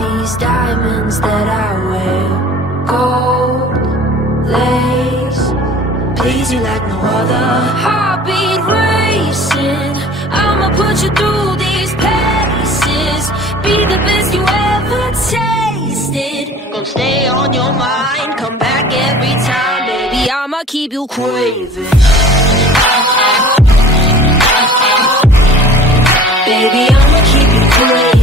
These diamonds that I wear, gold lace, please you like no other. Heartbeat racing, I'ma put you through these paces. Be the best you ever tasted. Gonna stay on your mind, come back every time, baby. I'ma keep you craving. Baby, I'ma keep you craving.